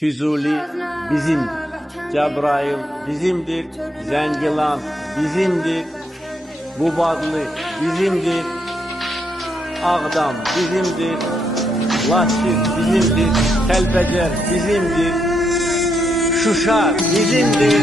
Füzuli bizim, Cəbrayıl bizimdir, Zəngilan bizimdir, Qubadlı bizimdir, Ağdam bizimdir, Laçin bizimdir, Kəlbəcər bizimdir, Şuşa bizimdir.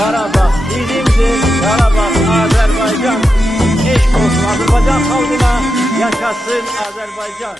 Qarabağ bizimdir, Qarabağ Azərbaycan. Eşq olsun Azərbaycan xalqına, yaşasın Azərbaycan.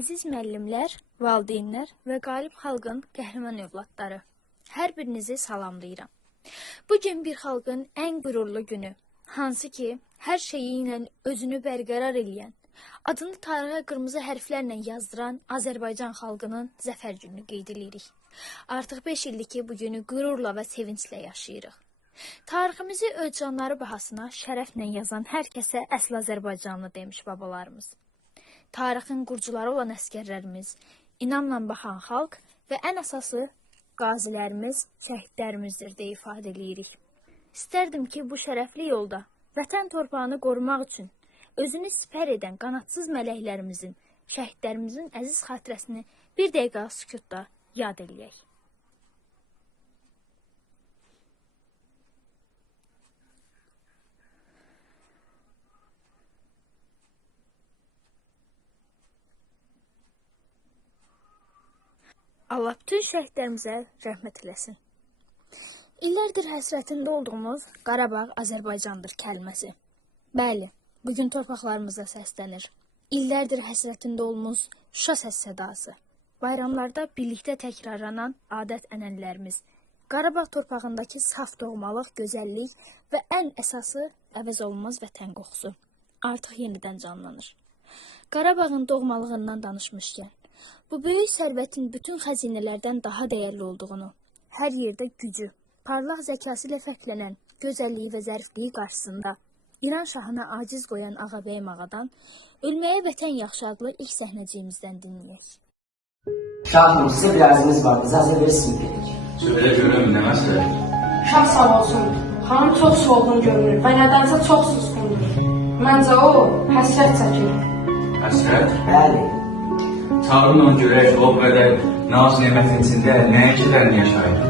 Əziz müəllimlər, valideynlər və qalib xalqın qəhrəman övladları, hər birinizi salamlayıram. Bugün bir xalqın ən qürurlu günü, hansı ki, hər şeyi ilə özünü bərqərar eləyən, adını tarixe qırmızı hərflərlə yazdıran Azərbaycan xalqının zəfər gününü qeyd edirik. Artıq 5 ildir ki, bu günü qürurla və sevinclə yaşayırıq. Tariximizi öz canları bahasına şərəflə yazan hər kəsə əsl Azərbaycanlı demiş babalarımız. Tarixin qurcuları olan əskərlərimiz, inamla baxan xalq və ən əsası qazilərimiz, şəhidlərimizdir deyə ifadə edirik. İstərdim ki, bu şərəfli yolda vətən torpağını qorumaq üçün özünü sipər edən qanadsız mələklərimizin, şəhidlərimizin əziz xatirəsini bir dəqiqə sükutda yad eləyək. Allah bütün şəhidlərimizə rəhmət eləsin. İllərdir həsrətində olduğumuz Qarabağ Azərbaycandır kəlməsi. Bəli, bugün torpaqlarımıza səslənir. İllərdir həsrətində olduğumuz Şuşa səs sədası. Bayramlarda birlikdə təkrarlanan adət-ənənələrimiz. Qarabağ torpağındakı saf doğmalıq, gözəllik və ən əsası əvəz olunmaz vətən qoxusu artıq yenidən canlanır. Qarabağın doğmalığından danışmışkən, bu böyük sərvətin bütün xəzinələrdən daha dəyərli olduğunu, hər yerdə gücü, parlaq zəkası ilə fərqlənən gözəlliyi və zərifliyi qarşısında İran şahına aciz qoyan Ağabəyim ağadan Ölməyə Vətən Yaxşı adlı ilk səhnəciyimizdən dinləyək. Şahım, sizə bir ərzimiz var, icazə verirsiniz dedik. Söylə görüm, nə məsələ? Şah sağ olsun, xanım çox soğuqun görünür və nədənsə çox susqundur. Məncə o, həsrət çəkir. Həsrət? Bəli. Çağırın onu görək, o qədər naz nemətin içində nəyə qədərini yaşayır?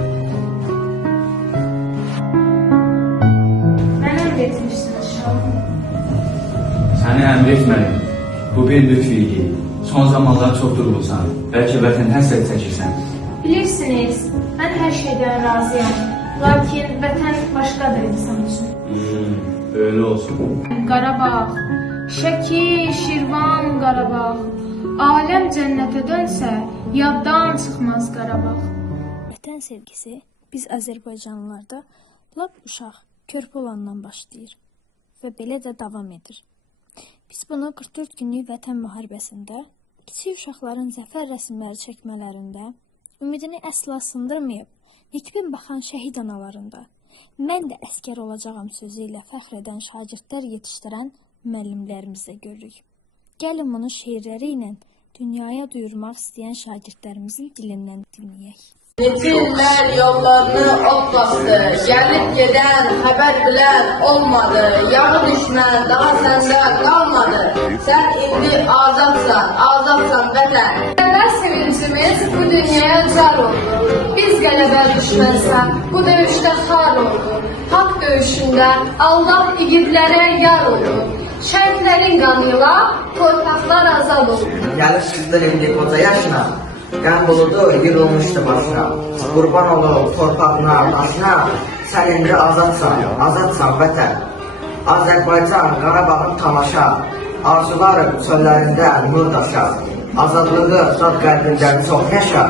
Mənə əmr etmişsiniz şahım. Səni əmr etmədim. Bu bir lütf idi. son zamanlar çox durğunsan. Bəlkə vətən həsrət çəkirsən. Bilirsiniz, mən hər şeydən razıyam. Lakin vətən başqadır insan üçün. Öyle olsun. Qarabağ, Şəki, Şirvan, Qarabağ. Aləm cənnətə dönsə, yaddan çıxmaz Qarabağ. Vətən sevgisi biz Azərbaycanlılarda lap uşaq, körpə olandan başlayır və belə də davam edir. Biz bunu 44 günlük vətən müharibəsində, kiçik uşaqların zəfər rəsmləri çəkmələrində, ümidini əsla sındırmayıb, nikbin baxan şəhid analarında, mən də əskər olacağam sözü ilə fəxr edən şagirdlər yetişdirən müəllimlərimizdə görürük. Gəlin bunu şeirləri ilə dünyaya duyurmaq istəyən şagirdlərimizin dilindən dinləyək. Neçillər yollarını ot bastı, gəlib gedən xəbər bilən olmadı. Yağı düşmən daha səndə qalmadı. Sən indi azadsan vətən. Qələbə sevincimiz bu dünyaya car oldu. Biz qələbə düşmənsə bu döyüşdə xar oldu. Haqq döyüşündə Allah igidlərə yar oldu. Şəhidlərin qanıyla torpaqlar azad oldu. Gəlib çıxdır indi qoca yaşına, qəm buludu yığılmışdı başına. Qurban olub torpağına, daşına, sən indi azadsan vətən. Azərbaycan, Qarabağın tamaşa, arzularım çöllərində nur daşa. Azadlığı zad qəlbindən çox yaşa,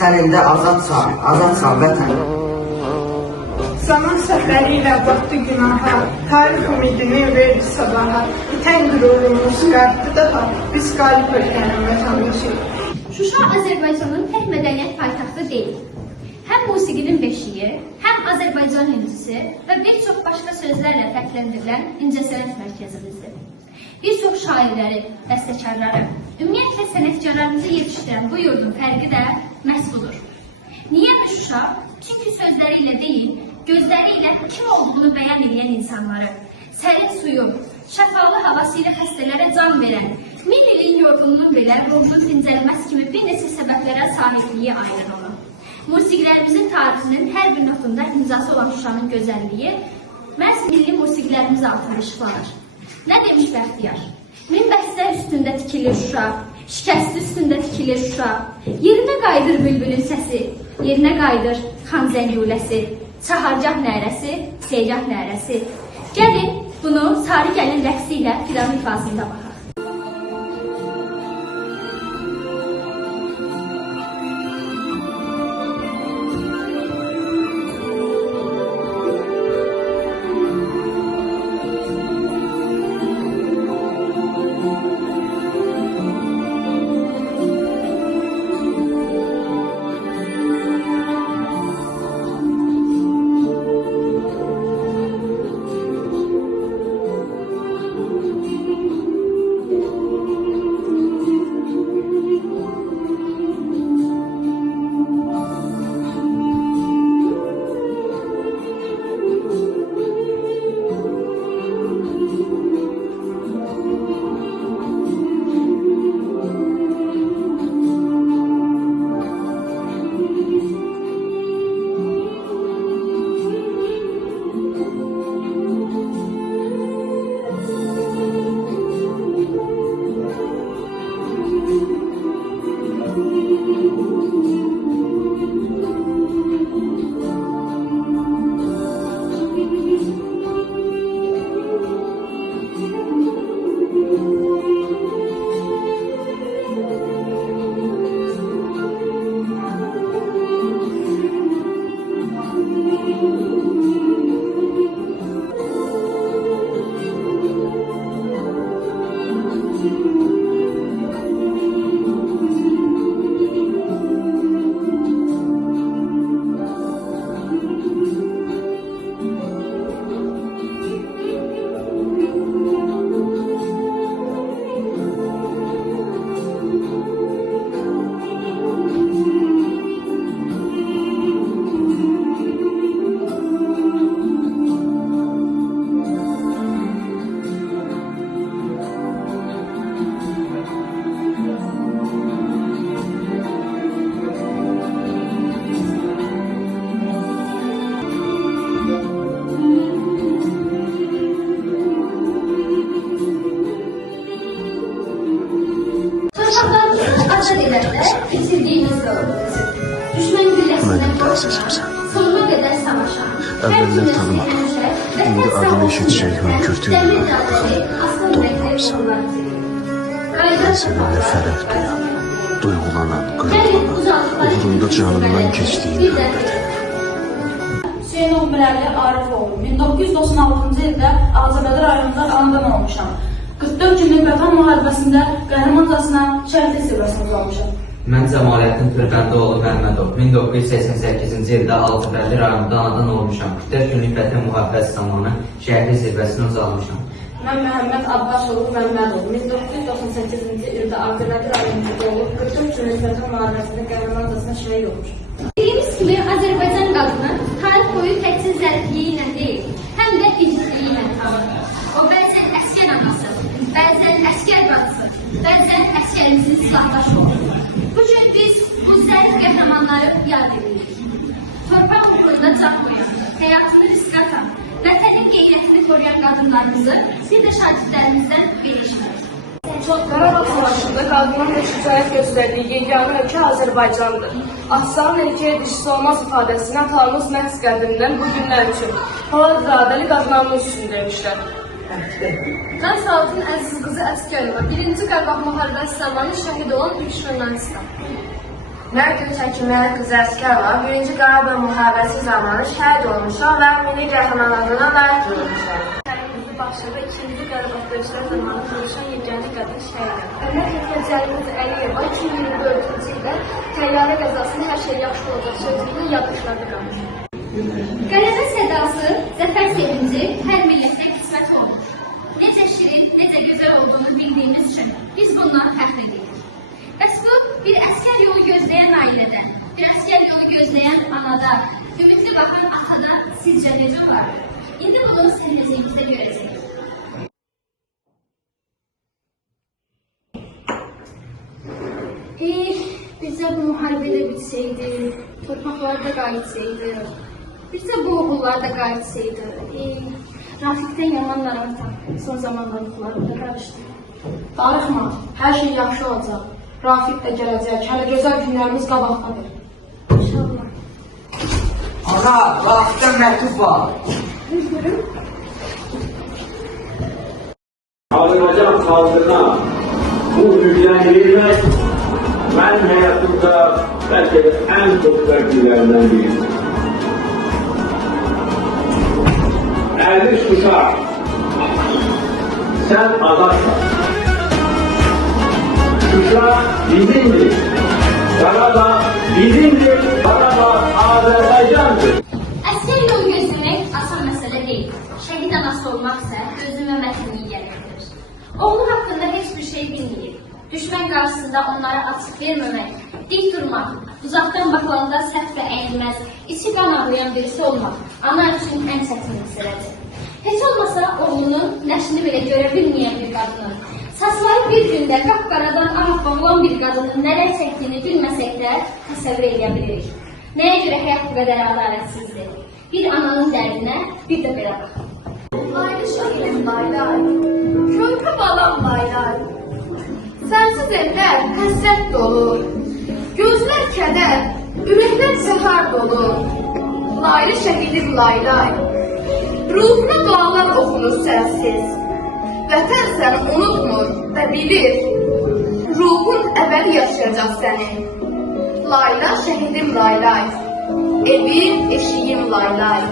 sən indi azadsan vətən. Zaman səfəri ilə batdı günaha, tarix ümidini verdi sabaha. İtən qürurumuz qartdı daha, biz qalib ölkənin vətəndaşıyıq. Şuşa Azərbaycanın tək mədəniyyət paytaxtı deyil. Həm musiqinin beşiyi, həm Azərbaycan incisi və bir çox başqa sözlərlə fərqləndirilən incəsənət mərkəzimizdir. Bir çox şairləri, bəstəkarları, ümumiyyətlə sənətkarlarımızı yetişdirən bu yurdun fərqi də məhz budur. Niyəmi Şuşa? Çünki sözləri ilə deyil, gözləri ilə kim olduğunu bəyan edən insanları, sərin suyu, şəfalı havası ilə xəstələrə can verən, 1000 ilin yorğunluğu belə ruhun dincəlməz kimi bir neçə səbəblərə sahibliyi ayrır onu. Musiqilərimizin tarixinin hər bir notunda imzası olan Şuşanın gözəlliyi məhz milli musiqilərimiz altında işlanır. Nə demiş Bəxtiyar? Min bəstə üstündə tikilir Şuşa, şikəsti üstündə tikilir Şuşa. Yerinə qayıdır bülbülün səsi, yerinə qayıdır xan zənguləsi, çahargah nərəsi, seygah nərəsi. Gəlin bunu Sarı Gəlin rəqsi ilə fidan ifasında baxaq. azad edəndə itirdiyimiz yolumuz. Düşmən gülləsindən qorxmayan, sonuna qədər savaşan, Əvvəllər tanımadım. İndi adını eşitcək hönkürtü ilə doğmamsan. Mən səninlə fərəh duyan, duygulanan, qırıqlanan, uğrunda canından keçdiyini görürəm. Hüseynov Mirəli Arifoğlu, 1996-cı ildə Ağcabədi rayonunda anadan olmuşam. 44 günlük Vətən müharibəsində qəhrəmancasına şəhid zirvəsinə uzanmışam. Mən Cəmaləddin Türbəndioğlu Məmmədov, 1988-ci ildə Ağcabədi rayonunda anadan olmuşam. 44 günlük Vətən müharibəsi zamanı şəhid zirvəsinə uzanmışam. Mən Məhəmməd Abbasov Məmmədov, 1998-ci ildə Ağcabədi rayonunda doğulub, 44 günlük Vətən müharibəsində qəhrəmancasına şəhid olmuşam. Dediyimiz kimi Azərbaycan qadını tarix boyu təkcə zərifliyi ilə deyil, həm də igidliyi ilə tanınır. O bəzən əskər anası, bəzən əskər bacısı, bəzən əskərimizin silahdaşı olur. Bu gün biz bu zərif qəhrəmanları yad edirik. Torpaq uğrunda can qoyan, həyatını riskə atan, vətənin qeyrətini qoruyan qadınlarımızı bir də şagirdlərimizdən birləşdirir. Qarabağ Savaşı'nda qadının şücaət göstərdiyi yeganə ölkə Azərbaycandır. Aslanın erkeğe dişisi olmaz ifadəsini atamız məhz qədimdən bu günlər üçün Poladradəli qadınlarımız üçün demişlər. Mən Salatın əziz qızı Əskərova, 1-ci Qarabağ müharibəsi zamanı şəhid olan ilk jurnalistim. Mən Gülçəkimlər qızı Əskərova, 1-ci Qarabağ müharibəsi zamanı şəhid olmuşam və milli qəhrəman adına layiq görülmüşəm. Başında 2-ci Qarabağ döyüşləri zamanı vuruşan yeganə qadın şəhid. Əhməd Həkəcəlimiz Əliyeva 2024-cü ildə təyyarə qəzasında hər şey yaxşı olacaq sözünü yaddaşlarda qalmış. Qələbə sədası, zəfər sevinci hər millətə qismət olmuş. Necə şirin, necə gözəl olduğunu bildiyimiz üçün biz bundan fəxr edirik. Bəs bu, bir əskər yolu gözləyən ailədə, bir əskər yolu gözləyən anada, ümidli baxan atada sizcə necə olar? İndi bunu səhnəciyimizdə görəcək. Bizə bu müharibədə bitsəydi, torpaqlarda qayıtsaydı, bizə bu oğullar da qayıtsaydı. Rafiqdən yaman narahatam, son zamanlarımda qarışdı. Darıxma, hər şey yaxşı olacaq. Rafiq də gələcək, hələ gözəl günlərimiz qabaqdadır. İnşallah. Ana, Rafiqdən məktub var. Azərbaycan xalqına bu yüklənilmək mən həyatımda bəlkə də ən çox fərqlilərindən biridir. Əziz uşaq, sən azadsan. Uşaq bizimdir. Qarabağ bizimdir. Qarabağ Azərbaycandır. Əskər yol gözləmək asan məsələ deyil. Şəhid anası olmaqsa özü və vətənini gərektirir. Oğlu haqqında heç bir şey bilməyir. Düşmən qarşısında onlara açıq verməmək, dik durmaq, uzaqdan baxılanda səhv və əyilməz, içi qan ağlayan birisi olmaq ana üçün ən çətin məsələdir. Heç olmasa oğlunun nəşini belə görə bilməyən bir qadının, saçları bir gündə qapqaradan ağappaq olan bir qadının nələr çəkdiyini bilməsək də təsəvvür edə bilirik. Nəyə görə həyat bu qədər ədalətsizdir? Bir ananın dərdinə bir də belə baxın. Laylı şahidim laylay, körpə balam laylay. Sənsiz evlər həsrət dolu, gözlər kədər, ürəklər səhər dolu. Laylı şəhidim laylay, ruhuna dualar oxunur sənsiz. Vətən səni unutmur və bilir, ruhun əbədi yaşayacaq səni. Layla şəhidim laylay, evim, eşiyim laylay.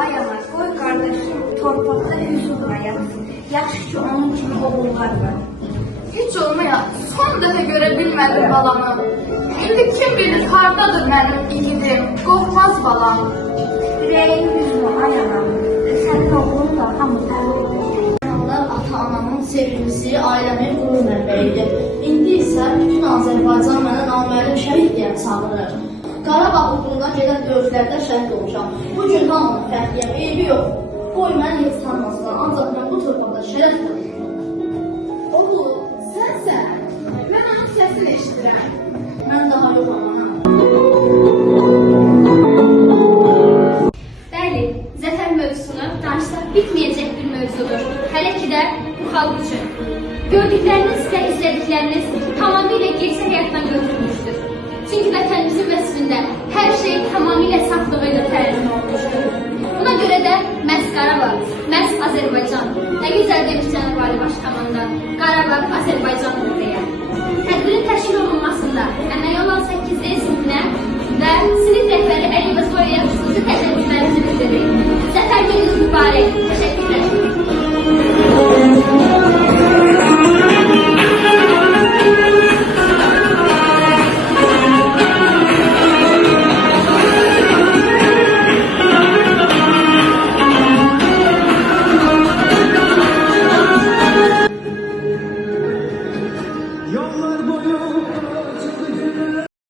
Ay ana, qoy qardaşım torpaqda hüzurla yatsın. Yaxşı ki, onun kimi oğullar var. Heç olmaya son dəfə görə bilmədim balamı. İndi kim bilir hardadır mənim igidim, qorxmaz balam. Ürəyin üzmü ay anam, sənin oğlun da hamı təqdir edir. Ata-anamın sevgisi, ailəmin qurur mənbəyidir. İndi isə bütün Azərbaycan mənə naməlum şəhid deyən çağırır. Qarabağ uğruna gedən döyüşlərdə şəhid olmuşam. Bu gün hamının fərqliyəm, eybi yox. Qoy məni heç tanımasın, ancaq mən bu torpaqda şərəf qoyuram. Oğul, sənsən. Mən onun səsini eşidirəm. Mən daha yox anam. Bəli, zəfər mövzusunu danışsaq bitməyəcək bir mövzudur. Hələ ki də bu xalq üçün. Gördükləriniz və izlədikləriniz tamamilə gecə Çünki vətənimizin vəsifində hər şey tamamilə saflığı ilə təmin olmuşdur. Buna görə də məhz Qarabağ, məhz Azərbaycan. Nə gözəl demiş Cənab Ali Baş Komandan, Qarabağ Azərbaycandır deyə. Tədbirin təşkil olunmasında əmək olan 8D sinfinə və sinif rəhbəri Əli Bəzboyaya xüsusi təşəkkürlərimizi bildiririk. Zəfər gününüz mübarək.